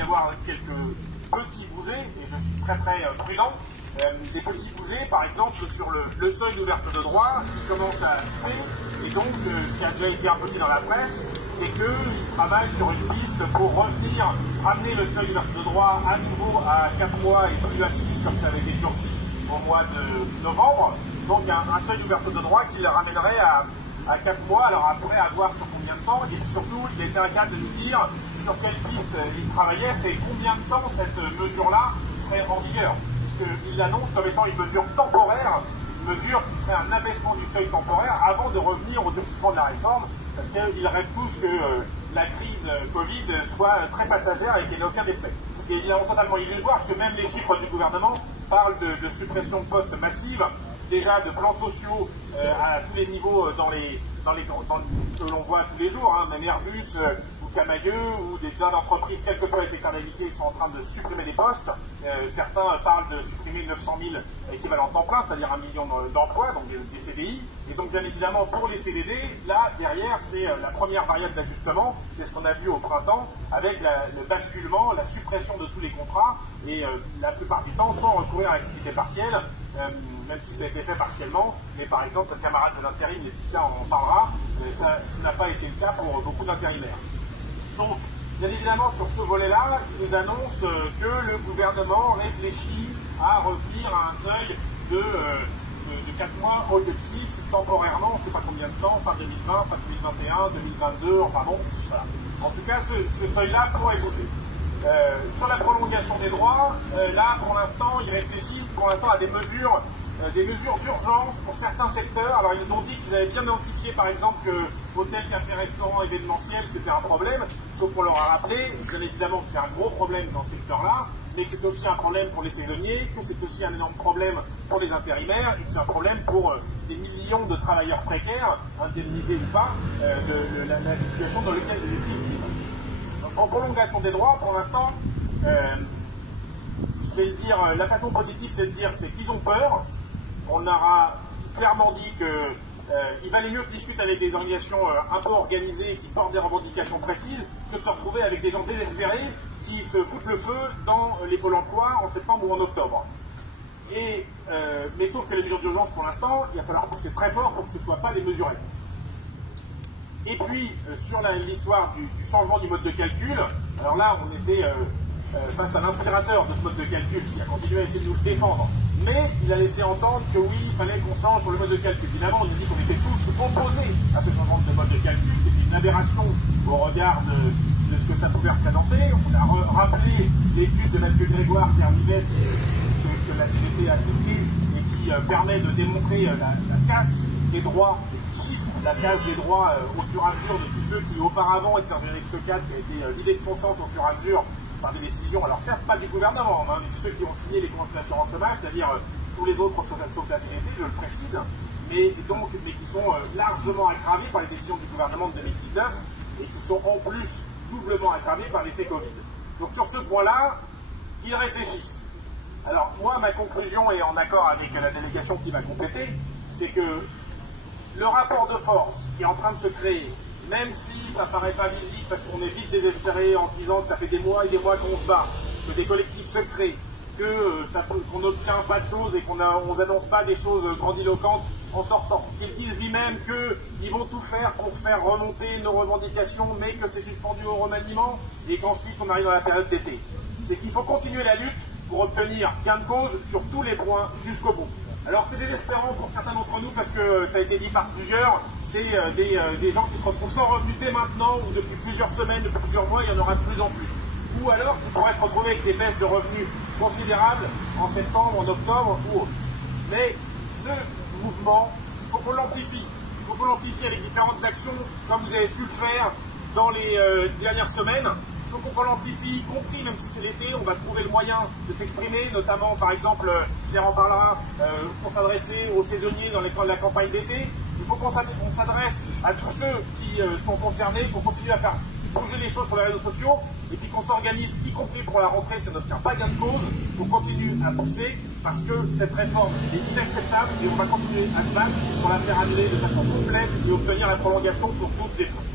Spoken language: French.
y avoir quelques petits bougés, et je suis très prudent, des petits bougés, par exemple sur le seuil d'ouverture de droit, qui commence à couper, et donc ce qui a déjà été un peu dit dans la presse, c'est qu'ils travaillent sur une piste pour revenir, ramener le seuil d'ouverture de droit à nouveau à 4 mois et plus à 6, comme ça avait été durci au mois de novembre. Donc un seuil d'ouverture de droit qui le ramènerait à 4 mois, alors après à voir sur combien de temps, et surtout il était incapable de nous dire sur quelle piste il travaillait, c'est combien de temps cette mesure-là serait en vigueur, puisqu'il l'annonce comme étant une mesure temporaire, une mesure qui serait un abaissement du seuil temporaire avant de revenir au durcissement de la réforme, parce qu'ils rêvent tous que la crise Covid soit très passagère et qu'elle n'ait aucun effet. Ce qui est évidemment totalement illusoire, parce que même les chiffres du gouvernement parlent de suppression de postes massive, déjà de plans sociaux à tous les niveaux que l'on voit tous les jours, hein, même Airbus ou Camailleux ou des tas d'entreprises, quelles que soient les secteurs d'activité, sont en train de supprimer des postes. Certains parlent de supprimer 900 000 équivalents temps plein, c'est-à-dire 1 million d'emplois, donc des CDI. Et donc bien évidemment pour les CDD, là derrière c'est la première variable d'ajustement, c'est ce qu'on a vu au printemps avec le basculement, la suppression de tous les contrats et la plupart du temps sans recourir à l'activité partielle. Même si ça a été fait partiellement, mais par exemple, notre camarade de l'intérim, Laetitia, en parlera, ça n'a pas été le cas pour beaucoup d'intérimaires. Donc, bien évidemment, sur ce volet-là, il nous annonce que le gouvernement réfléchit à revenir à un seuil de 4 mois au lieu de 6, temporairement, on ne sait pas combien de temps, fin 2020, fin 2021, 2022, enfin bon, voilà. En tout cas, ce seuil-là pourrait bouger. Sur la prolongation des droits, là, pour l'instant, ils réfléchissent pour l'instant à des mesures d'urgence pour certains secteurs. Alors, ils nous ont dit qu'ils avaient bien identifié, par exemple, que hôtel, café, restaurant, événementiel, c'était un problème. Sauf qu'on leur a rappelé, bien évidemment, que c'est un gros problème dans ce secteur-là, mais que c'est aussi un problème pour les saisonniers, que c'est aussi un énorme problème pour les intérimaires, et que c'est un problème pour des millions de travailleurs précaires, indemnisés ou pas, de la situation dans laquelle ils vivent. En prolongation des droits, pour l'instant, je vais le dire, la façon positive, c'est de dire qu'ils ont peur. On leur a clairement dit qu'il valait mieux qu'ils discutent avec des organisations un peu organisées qui portent des revendications précises que de se retrouver avec des gens désespérés qui se foutent le feu dans les pôles emploi en septembre ou en octobre. Mais sauf que les mesures d'urgence, pour l'instant, il va falloir pousser très fort pour que ce ne soit pas les mesurer. Et puis, sur l'histoire du changement du mode de calcul, alors là, on était face à l'inspirateur de ce mode de calcul qui a continué à essayer de nous le défendre, mais il a laissé entendre que oui, il fallait qu'on change sur le mode de calcul. Évidemment, on nous dit qu'on était tous opposés à ce changement de mode de calcul, qui était une aberration au regard de ce que ça pouvait représenter. On a rappelé l'étude de Mathieu Grégoire, Pierre Vives, que la CGT a soutenue et qui permet de démontrer la casse des droits, chiffre la casse des droits au fur et à mesure de tous ceux qui auparavant étaient dans une annexe 4 qui a été vidée de son sens au fur et à mesure par des décisions, alors certes pas du gouvernement, hein, mais de ceux qui ont signé les conventions d'assurance chômage, c'est-à-dire tous les autres sauf la CGT, je le précise, mais qui sont largement aggravés par les décisions du gouvernement de 2019 et qui sont en plus doublement aggravés par l'effet Covid. Donc sur ce point-là, ils réfléchissent. Alors moi, ma conclusion est en accord avec la délégation qui m'a complété, c'est que le rapport de force qui est en train de se créer, même si ça ne paraît pas visible parce qu'on est vite désespéré en se disant que ça fait des mois et des mois qu'on se bat, que des collectifs se créent, qu'on n'obtient pas de choses et qu'on n'annonce pas des choses grandiloquentes en sortant, qu'ils disent lui-même qu'ils vont tout faire pour faire remonter nos revendications, mais que c'est suspendu au remaniement et qu'ensuite on arrive dans la période d'été. C'est qu'il faut continuer la lutte pour obtenir gain de cause sur tous les points jusqu'au bout. Alors c'est désespérant pour certains d'entre nous parce que ça a été dit par plusieurs, c'est des gens qui se retrouvent sans revenus dès maintenant ou depuis plusieurs semaines, depuis plusieurs mois, il y en aura de plus en plus. Ou alors qui pourraient se retrouver avec des baisses de revenus considérables en septembre, en octobre ou autre. Mais ce mouvement, il faut qu'on l'amplifie. Il faut qu'on l'amplifie avec différentes actions comme vous avez su le faire dans les dernières semaines. Il faut qu'on l'amplifie, y compris, même si c'est l'été, on va trouver le moyen de s'exprimer, notamment, par exemple, Pierre en parlera, pour s'adresser aux saisonniers dans la campagne d'été. Il faut qu'on s'adresse à tous ceux qui sont concernés pour continuer à faire bouger les choses sur les réseaux sociaux et puis qu'on s'organise, y compris pour la rentrée, si on n'obtient pas gain de cause, pour continuer à pousser parce que cette réforme est inacceptable et on va continuer à se battre pour la faire annuler de façon complète et obtenir la prolongation pour toutes et tous.